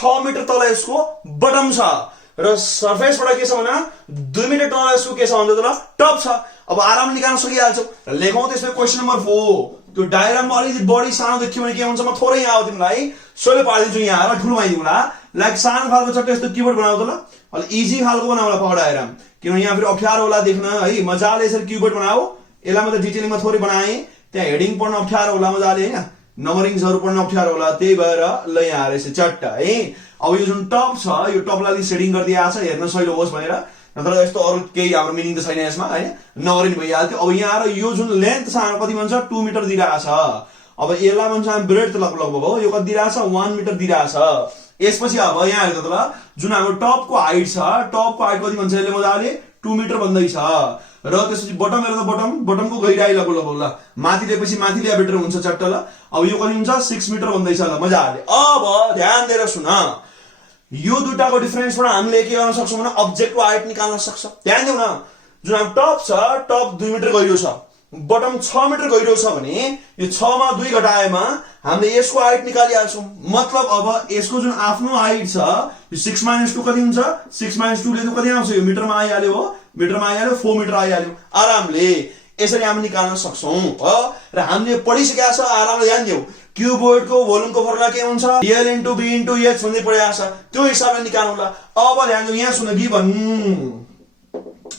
6 मिटर तल यसको बटम छ र सरफेसबाट के छ भने 2 मिटर तल यसको के छ भन्दा त टप छ अब आराम निकाल्न सकिहाल्छौ र लेखौं त्यसपछि क्वेशन नम्बर 4 त्यो डायग्राममा अलिकति बडी सानो देखियो भने के हुन्छ म थोरै यहाँ आउ तिमीलाई सोले पार्दिन्छु यहाँ र ठुलो बनाइदिउँला लाइक सानो खालको चट्ट यस्तो कीबोर्ड बनाउ त ल अलि इजी खालको बनाउला पक्का डायग्राम किनभने यहाँ फेरि अप्ठ्यारो होला देख्न है मजाले यसरी कीबोर्ड बनाऊ यसलाई म त डिटेलिङमा थोरै बनाए त्यहाँ हेडिङ पढ्न अप्ठ्यारो होला मजाले हैन नम्बरिङ्सहरु पढ्न अप्ठ्यारो होला त्यही भएर ल यहाँ रहेछ चट्ट है अब यो जुन टप छ यो टपलाई सेटिङ गरिदिएको छ हेर्न सजिलो होस् भनेर नत्र यस्तो अरु केही हाम्रो मिनिङ त छैन यसमा हैन नगरिन भइहाल्थ्यो अब यहाँ र यो जुन लेन्थ छ हाम्रो कति भन्छ 2 मिटर दिइरहेको छ अब यसलाई भन्छ हामी ब्रेड त लगभग हो यो कति दिइरहेको छ 1 मिटर दिइरहेको छ यसपछि अब यहाँ हेर्नु त ल जुन हाम्रो टपको हाइट छ टपको हाइट कति भन्छ यसले मजाले 2 मिटर भन्दैछ र त्यसपछि बटम हेर्दा बटमको गहिराई लगभग ल माथि लिएपछि माथि ल्या बेटर हुन्छ चट्ट ल। अब यो कति हुन्छ 6 मिटर भन्दैछ ल मजाले। अब ध्यान दिएर सुन, यो दुटाको डिफरेन्सबाट हामीले के गर्न सक्छौँ भने अब्जेक्टको हाइट निकाल्न सक्छ। ध्यान दिउ न, जुन हाम्रो टप छ, टप 2 मिटर गहिरो छ, बटम 6 मिटर गहिरो छ भने यो 6 मा 2 घटाएमा हामीले यसको हाइट निकालिहाल्छौँ। मतलब अब यसको जुन आफ्नो हाइट छ यो 6 - 2 कति हुन्छ, 6 - 2 ले त कति आउँछ, यो मिटरमा आइहाल्यो हो, मिटरमा आइहाल्यो 4 मिटर आइहाल्यो। आरामले यसरी हामी निकाल्न सक्छौँ हो। र हामीले पढिसकेका छ, आरामले ध्यान दिऊ, क्युबोइडको भोल्युमको फर्मुला के हुन्छ, L * B * H भन्दै पढेको छ, त्यो हिसाबले निकाल्नु ल। अब ध्यान दिऊ, यहाँ सुन गिभन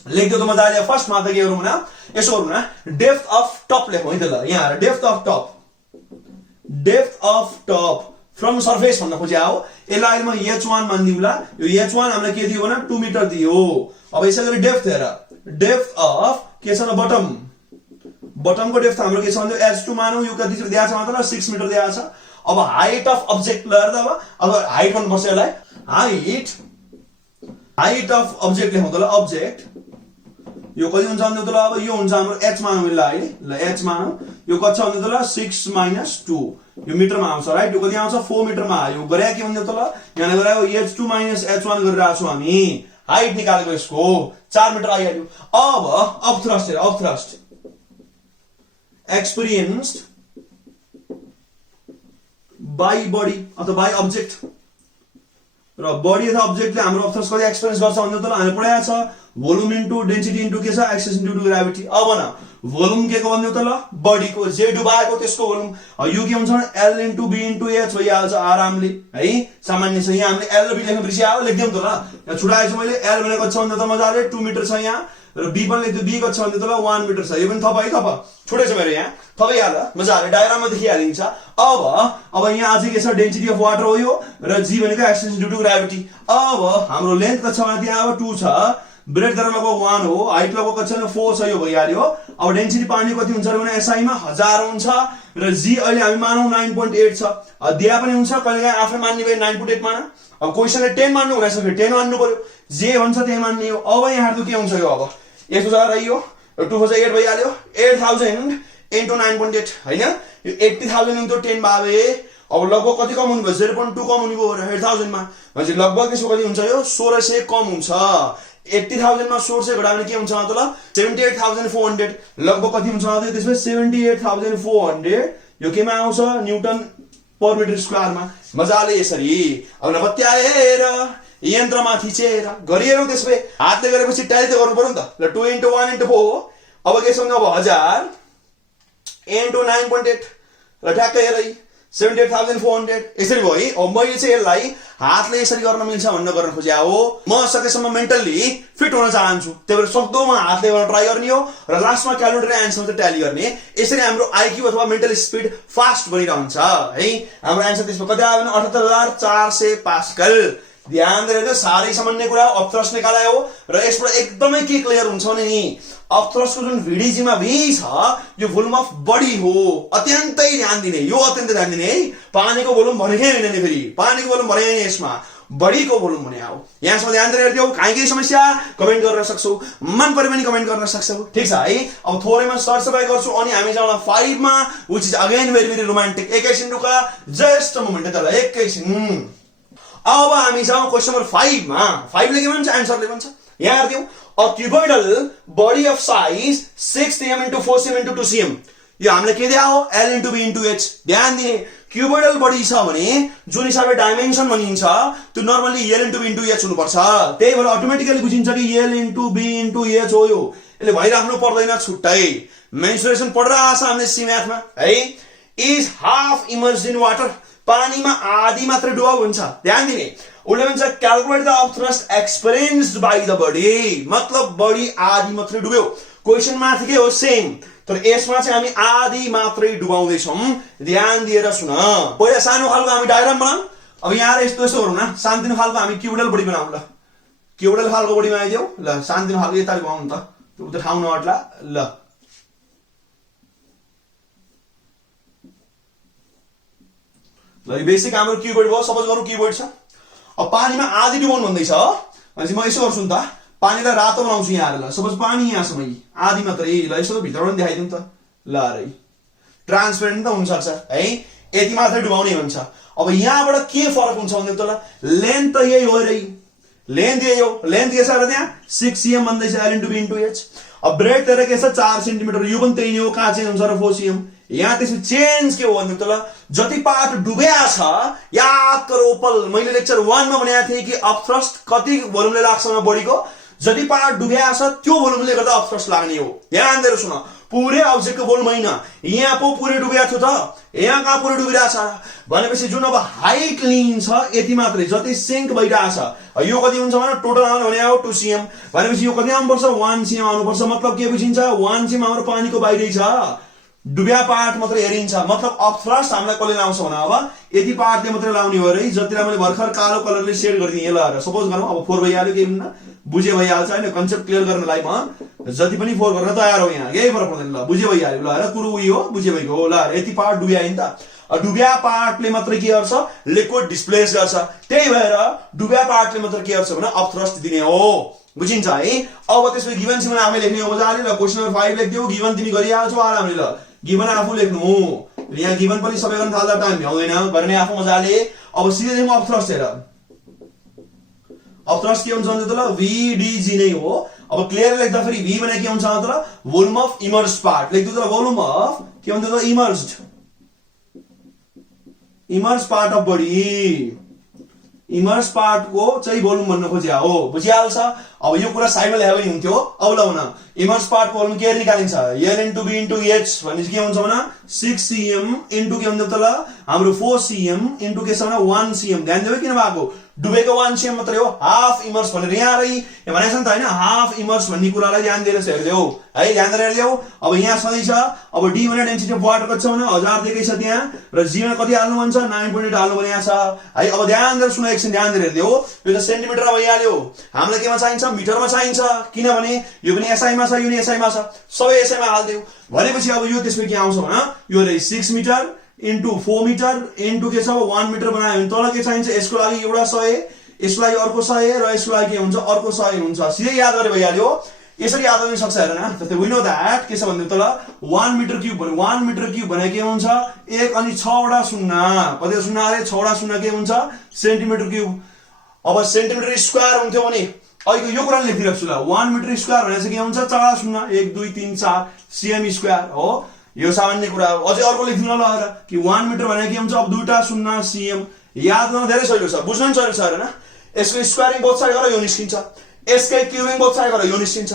लेख्दियो त मजाले। फर्स्टमा त के गरौँ न, यसो गरौँ न, डेप्थ अफ टप लेखौँ है त ल। यहाँ depth of top, depth of top from surface भन्न खोजे हो। यसलाई म H1 मानिदिउँ ल। यो H1 हामीलाई के दियो भने 2 मिटर दियो। अब यसै गरी डेप्थ हेर, डेप्थ अफ के छ न बटम, बटमको डेप्थ हाम्रो के छ भने H2 मानौँ, यो कति दिएको छ मतलब 6 मिटर दिएको छ। अब हाइट अफ अब्जेक्ट ल हेर्दा अब हाइट भन्नुपर्छ यसलाई, हाइट अफ अब्जेक्ट लेखौँ त ल। अब्जेक्ट यो कति हुन्छ भने त ल, अब यो हुन्छ हाम्रो H मानौँ यसलाई ल, H मानौँ। यो कति छ भने त ल 6 - 2, यो मिटरमा आउँछ राइट। यो कति आउँछ 4 मिटरमा आयो। गरे के भन्यो त ल, यहाँ गरे H2 - H1 गरिरहेको छौँ हामी, हाइट निकालेको यसको 4 मिटर आइहाल्यो। अब अफ थ्रस्ट हेर, upthrust experienced by body अथवा बाई अब्जेक्ट, र बडी अथवा अब्जेक्टले हाम्रो अफ थ्रस्ट कति एक्सपिरियन्स गर्छ भन्यो त ल, हामीले पढाएको छ भोल्युम इन्टु डेन्सिटी इन्टु के छ एक्सेस इन्टु ग्राभिटी। अब न भोल्युम के को भन्यो त ल, बडीको जे डुबाएको त्यसको भोल्युम। यो के हुन्छ भने L * B * H भइहाल्छ आरामले है, सामान्य छ। यहाँ हामीले L र B लेख्न बिर्सियो, लेख्दिउँ त ल। यहाँ छुटाएछु मैले, L भनेको छ भने त मजाले 2 मिटर छ यहाँ, र B पनि लेख्दियो, B को छ भने त ल 1 मिटर छ। यो पनि थप है, थप छुटेछ मेरो यहाँ, थपैहाल मजाले डायग्राममा देखिहालिन्छ। अब यहाँ अझै के छ, डेन्सिटी अफ वाटर हो यो, र G भनेको एक्सेस इन्टु ग्राभिटी। अब हाम्रो लेन्थ कति छ भने त्यहाँ अब 2 छ, ब्रेड गरेर लगभग 1 हो, हाइट लगभग कति छ 4 छ, यो भइहाल्यो। अब डेन्सिटी पानी कति हुन्छ भने SI मा 1000 हुन्छ, र G अहिले हामी मानौँ 9.8 छ। दिया पनि हुन्छ, कहिलेकाहीँ आफै मान्ने भए 9.8 मान। अब क्वेसनले 10 मान्नु हुँदैछ, 10 मान्नु पर्यो, जे भन्छ त्यही मान्ने हो। अब यहाँ के हुन्छ यो, अब यस्तो छ र यो 2 × 8 भइहाल्यो, 8000 * 9.8 हैन, यो 80000 * 10 भावे अब लगभग कति कम हुने भयो, 0.2 कम हुने भयो 8000 मा, भनेपछि लगभग त्यसको कति हुन्छ यो 1600 कम हुन्छ। 80,000 मा 1600 घटाउने के हुन्छ त ल 78,400 लगभग कति हुन्छ त त्यसमा 78,400 यो केमा आउँछ न्युटन पर मिटर स्क्वायर मा। मजाले यसरी अब नपत्याएर यन्त्रमा थिचेर गरिएरौ, त्यसले हातले गरेपछि ट्याली त गर्नु पर्यो नि त। ल 2 * 1 * 4 अब के छ भने अब 1000 * 9.8 र ठ्याक्कै हेरै 78,400 यसरी भयो है। अब मैले चाहिँ यसलाई हातले यसरी गर्न मिल्छ भन्न गर्न खोज्या हो। म सकेसम्म मेन्टली फिट हुन चाहन्छु, त्यही भएर सक्दो म हातले गर्न ट्राई गर्ने हो र लास्टमा क्यालकुलेटर एन्सर चाहिँ ट्याली गर्ने। यसरी हाम्रो आईक्यू अथवा मेन्टल स्पिड फास्ट बनिरहन्छ है। हाम्रो एन्सर त्यसमा कति आयो भने 78,400 पास्कल। ध्यान दिएर साह्रै सामान्य कुरा अफ थ्रस्ट निकालायो हो र यसबाट एकदमै के क्लियर हुन्छ भने नि अफ थ्रस्टको जुन भिडिजीमा भी छ यो भोल्युम अफ बडी हो। अत्यन्तै ध्यान दिने, यो अत्यन्तै ध्यान दिने है। पानीको भोल्युम भनेकै होइन नि, फेरि पानीको भोल्युम भने होइन, यसमा बडीको भोल्युम भने हो। यहाँसम्म ध्यान दिएर हेर्दियौ। काहीँ समस्या कमेन्ट गर्न सक्छौ, मन परे पनि कमेन्ट गर्न सक्छौ, ठीक छ है। अब थोरैमा सरसफाई गर्छु अनि हामी जाउँला 5 मा which is again very very romantic. एकैछिन रुका, जस्ट अ मोमेन्ट त ल एकैछिन। अब हामी जाउँ क्वेशन नम्बर 5 मा। 5 ले के भन्छ आन्सरले भन्छ, यहाँ हेर्दियौ। A cuboidal body of size 6 cm * 4 cm * 2 cm। यो हामीले के दिया हो L * B * H। ध्यान दिने, क्युबोइडल बडी छ भने जुन हिसाबले डाइमेन्सन भनिन्छ त्यो नर्मली L * B * H हुनुपर्छ। त्यही भएर अटोमेटिकली बुझिन्छ कि L * B * H हो। यो यसले भइराख्नु पर्दैन छुट्टै। मेन्सुरेसन पढिरहेको छ हामीले सी म्याथमा है। Is half immersed in water, पानीमा आधी मात्र डुबाउ हुन्छ। ध्यान दिने, उसले भन्छ calculate the upthrust experienced by the body, मतलब बडी आधी मात्रै डुब्यो। क्वेशन माथि के हो सेम, तर यसमा चाहिँ हामी आधी मात्रै डुबाउँदै छौं। ध्यान दिएर सुन। पहिला सानो खालको हामी डायग्राम बनाऊ। अब यहाँ यस्तो यस्तो गरौँ न, सानोतिनो खालको हामी क्युबोइडल बडी बनाऊ। ल क्युबोइडल खालको बडी बनाइदेऊ। ल सानोतिनो खालको यता बनाउनु त, त्यो ठाउँ नअट्ला। ल बेसिक हाम्रो क्युबोइड भयो। सपोज गरौँ क्युबोइड छ, अब पानीमा आधी डुबाउनु भन्दैछ भनेपछि म यसो गर्छु नि त। पानीलाई रातो बनाउँछु यहाँ ल सपोज पानी यहाँसम्म आधी मात्रै ल यसो भित्रबाट पनि देखाइदिउँ त ल रे ट्रान्सपेरेन्ट त हुनसक्छ है यति मात्रै डुबाउने हुन्छ अब यहाँबाट के फरक हुन्छ भने त ल लेन्थ त यही हो रे लेन्थ यही हो लेन्थ के छ र त्यहाँ 6 cm भन्दैछ L into B into H अब ब्रेड तेरो के छ 4 सेन्टिमिटर यो पनि त्यही नै हो कहाँ चेन्ज हुन्छ र 4 cm यहाँ त्यसपछि चेन्ज के हो भने त ल जति पार्ट डुबेया छ याद करो पल मैले लेक्चर 1 मा भनेको थिएँ कि अपथ्रस्ट कति भोल्युमले लाग्छ बडीको जति पार्ट डुबेया छ त्यो भोल्युमले गर्दा अपथ्रस्ट लाग्ने हो ध्यान दिएर सुन पुरै अब्जेक्टको भोल्युम हैन यहाँ पो पुरै डुबेया छ त यहाँ कहाँ पुरै डुबिरहेछ भनेपछि जुन अब हाइट लिन्छ यति मात्रै जति सिंक भइरहेछ यो कति हुन्छ भने टोटल आउनु भने हो 2 cm भनेपछि यो कति आउनुपर्छ 1 cm आउनुपर्छ मतलब के बुझिन्छ 1 cm हाम्रो पानीको बाहिरै छ डुबिया पार्ट मात्रै हेरिन्छ मतलब अपथ्रस्ट हामीलाई कसले लाउँछ भने अब यति पार्टले मात्रै लाउने हो रे जतिलाई मैले भर्खर कालो कलरले सेड गरिदिएँ ल सपोज गरौँ अब 4 भइहाल्यो के हुन्न बुझे भइहाल्छ हैन कन्सेप्ट क्लियर गर्नलाई म जति पनि 4 गर्न तयार हो यहाँ केही फरक पर्दैन ल बुझे भइहाल्यो ल र कुरो उही हो बुझे भइगयो हो ल यति पार्ट डुबिया हैन त डुबिया पार्टले मात्रै के गर्छ लिक्विड डिस्प्लेस गर्छ त्यही भएर डुबिया पार्टले मात्रै के गर्छ भने अपथ्रस्ट दिने हो बुझिन्छ है अब त्यसपछि गिवन सिमन आफै लेख्ने हो मजाले ल क्वेशन नम्बर 5 लेख्दियौ गिवन तिमी गरिहाल्छौ आरामले ल गिवन आफू लेख्नु यहाँ गिवन पनि सबै गर्न थाल्दा टाइम भ्याउँदैन गर्ने आफू मजाले अब सिधै लेख्नु अपथ्रस्ट हेर अपथ्रस्ट के हुन्छ भने त ल VDG नै हो अब क्लियर लेख्दा फेरि V भने के हुन्छ त ल भोल्युम अफ इमर्स्ड पार्ट लेख्दु त भोल्युम अफ के हुन्छ त immersed part of body immerse part को चाहिँ भोल्युम भन्न खोजिया हो बुझिहाल्छ अब यो कुरा साइडमा लेखे पनि हुन्थ्यो अब ल हुन इमर्स पार्ट को भोल्युम के निकालिन्छ L into B into H भनेपछि के हुन्छ भने 6 cm into के हुन्छ त ल हाम्रो 4 cm into के छ भने 1 cm ध्यान दिनु किन भएको डुबेको 1 cm मात्रै हो हाफ इमर्स भनेर यहाँ रै भनेछ नि त हैन हाफ इमर्स भन्ने कुरालाई ध्यान दिएर हेर्देऊ है ध्यान दिएर हेर्देऊ अब यहाँ सधैँ छ अब D भने डेन्सिटी अफ वाटर कति छ भने 1000 दिएकै छ त्यहाँ र G मा कति हाल्नु भन्छ 9.8 हाल्नु भनेको छ है अब ध्यान दिएर सुन एकछिन ध्यान दिएर हेर्देऊ यो त सेन्टिमिटरमा भइहाल्यो हामीलाई केमा चाहिन्छ मिटरमा चाहिन्छ किनभने यो पनि SI मा छ यो पनि SI मा छ सबै SI मा हाल्देऊ भनेपछि अब यो त्यसमा के आउँछ भने यो रे 6 मिटर into 4 मिटर into के छ 1 मिटर बनायो भने तल के चाहिन्छ यसको लागि एउटा 100 यसको लागि अर्को 100 र यसको लागि के हुन्छ अर्को 100 हुन्छ सिधै याद गरे भइहाल्यो यसरी याद गर्न सक्छ हैन जस्तै वी नो दैट के छ भन्नु तल 1 मिटर क्यूब भने 1 मिटर क्यूब भने के हुन्छ 1 अनि 6 वटा शून्य कति शून्य अरे 6 वटा शून्य के हुन्छ सेन्टिमिटर क्यूब अब सेन्टिमिटर स्क्वायर हुन्थ्यो भने अहिले यो कुरा लेखिदिन्छु ल 1 मिटर स्क्वायर भने चाहिँ के हुन्छ 4 शून्य 1 2 3 4 cm स्क्वायर हो यो सामान्य कुरा हो अझै अर्को लेख्दिनु ल कि 1 मिटर भने के हुन्छ अब दुईटा शून्य cm याद गर्न धेरै सजिलो छ बुझ्न सजिलो छ हैन यसको स्क्वायरिङ बोथ साइड गरेर यो निस्किन्छ यसकै क्युबिङ बोथ साइड गरेर यो निस्किन्छ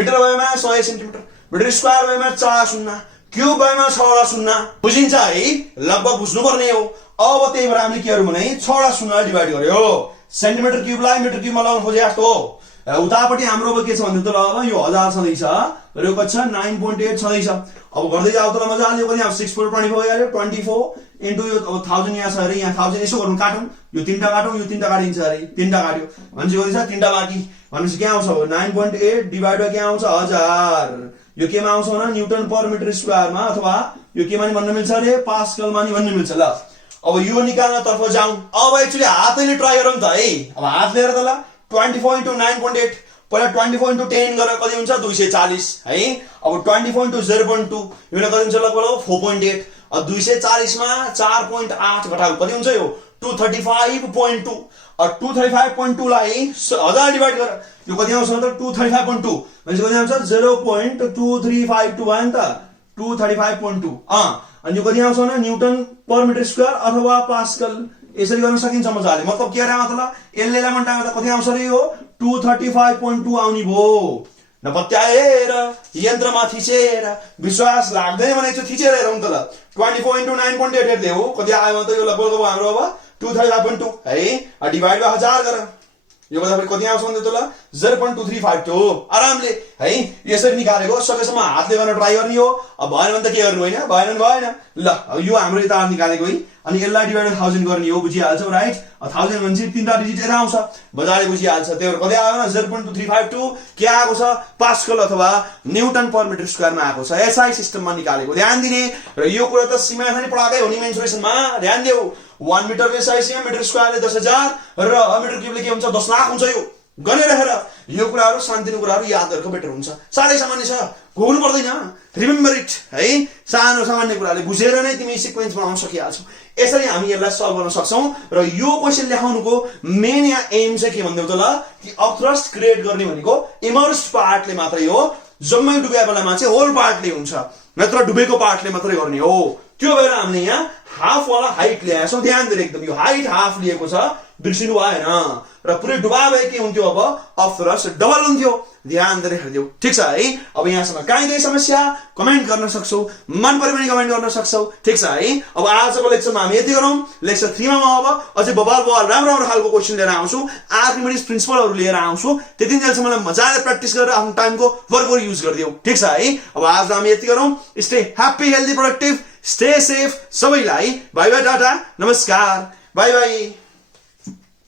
मिटर भएमा 100 सेन्टिमिटर मिटर स्क्वायर भएमा 4 शून्य क्यूब भएमा 6 वटा शून्य बुझिन्छ है लगभग बुझ्नु पर्ने हो अब त्यही भएर हामीले के गर्यौं भने 6 वटा शून्यले डिभाइड गर्यो सेन्टिमिटर क्यूबलाई मिटर क्यूबमा लगाउन खोजे जस्तो हो उतापट्टि हाम्रो अब के छ भन्नु त अब यो 1000 छँदैछ र यो कति छ 9.8 छँदैछ अब गर्दै जाऊ त मजाले यो पनि अब 6.25 गयो 24 इन्टु यो 1000 यहाँ छ अरे यहाँ 1000 यसो गर्नु काटौं यो तीनटा काटौं यो तीनटा काटिन्छ अरे तीनटा काट्यो भनेपछि कति छ तीनटा बाँकी भनेपछि के आउँछ 9.8 डिभाइड बाइ के आउँछ 1000 यो केमा आउँछ भने न्युटन पर मिटर स्क्वायरमा अथवा यो केमा नि भन्न मिल्छ अरे पास्कलमा नि भन्न मिल्छ ल अब यो निकाल्न तर्फ जाऊ अब एक्चुअली हातैले ट्राई गरौँ त है अब हात लिएर त ल 24 into 9.8 पहिला 24 into 10 गरेर कति हुन्छ 240 है अब 24 into 0.2 यो कति हुन्छ लगभग 4.8 अब 240 मा 4.8 घटाउ कति हुन्छ यो 235.2 अब 235.2 लाई 1000 डिवाइड गर यो कति आउँछ त 235.2 भनेपछि कति आउँछ 0.2352 भयो नि त 235.2 अनि यो कति आउँछ भने न्युटन पर मिटर स्क्वायर अथवा पास्कल यसरी गर्न सकिन्छ मजाले मतलब के रा मतलब यसले लमन्टामा त कति आउँछ रे यो 235.2 आउनी भो नपत्याएर यन्त्रमा थिचेर विश्वास लाग्दैन भने चाहिँ थिचेर हेरौँ त ल 24 into 9.8 हेर्दै हो कति आयो त यो लगभग हाम्रो अब 235.2 है डिवाइड बाइ 1000 गर यो गर्दा कति आउँछ भने त ल 0.2352 आरामले है यसरी निकालेको सकेसम्म हातले गर्न ट्राई गर्ने हो अब भएन भने त के गर्नु हैन भएन भएन ल यो हाम्रो यता निकालेको है अनि यसलाई डिवाइड बाइ 1000 गर्ने हो बुझिहाल्छौ राइट 1000 भनेपछि तीनटा डिजिट यता आउँछ मजाले बुझिहाल्छ त्यही भएर कति आयो न 0.2352 के आएको छ पास्कल अथवा न्युटन पर मिटर स्क्वायरमा आएको छ एसआई सिस्टममा निकालेको ध्यान दिने र यो कुरा त सीमा खानी पढाकै हो नि मेन्सुरेसनमा ध्यान देऊ 1 मिटर एसआई मिटर स्क्वायरले 10000 र मिटर क्यूबले के हुन्छ 10 लाख हुन्छ यो गनेर हेर यो कुराहरू शान्तिको कुराहरू याद गरेको बेटर हुन्छ। साह्रै सामान्य छ, घोल्नु पर्दैन, रिमेम्बर इट है। सानो सामान्य कुराले बुझेर नै तिमी सिक्वेन्स बनाउन सकिहाल्छौ। यसरी हामी यसलाई सल्भ गर्न सक्छौं। र यो क्वेसन लेखाउनुको मेन यहाँ एम चाहिँ के भन्देऊ त ल, कि अपथ्रस्ट क्रिएट गर्ने भनेको इमर्स्ड पार्टले मात्रै हो, जम्मै डुबेको बेलामा चाहिँ होल पार्टले हुन्छ, नत्र डुबेको पार्टले मात्रै गर्ने हो। त्यो भएर हामीले यहाँ हाफ वाला हाइट ल्याएका छौं। ध्यान दिएर एकदम, यो हाइट हाफ लिएको छ, बिर्सिनु भएन। र पुरै डुबा भए के हुन्थ्यो, अब अपथ्रस्ट डबल हुन्थ्यो। ध्यान दिएर हेरिदेऊ, ठिक छ है। अब यहाँसम्म काहीँ केही समस्या कमेन्ट गर्न सक्छौ, मन पऱ्यो भने कमेन्ट गर्न सक्छौ, ठिक छ है। अब आजको लेक्चरमा हामी यति गरौँ। लेक्चर 3 मा म अब अझै बबाल राम्रो राम्रो खालको क्वेसन लिएर आउँछु, आर्किमिडिज प्रिन्सिपलहरू लिएर आउँछु। त्यतिन्जेलसम्म मजाले प्र्याक्टिस गरेर आफ्नो टाइमको बराबर युज गरिदेऊ, ठिक छ है। अब आज हामी यति गरौँ। Stay happy, healthy, productive, stay safe सबैलाई। बाई बाई, टाटा, नमस्कार, बाई बाई।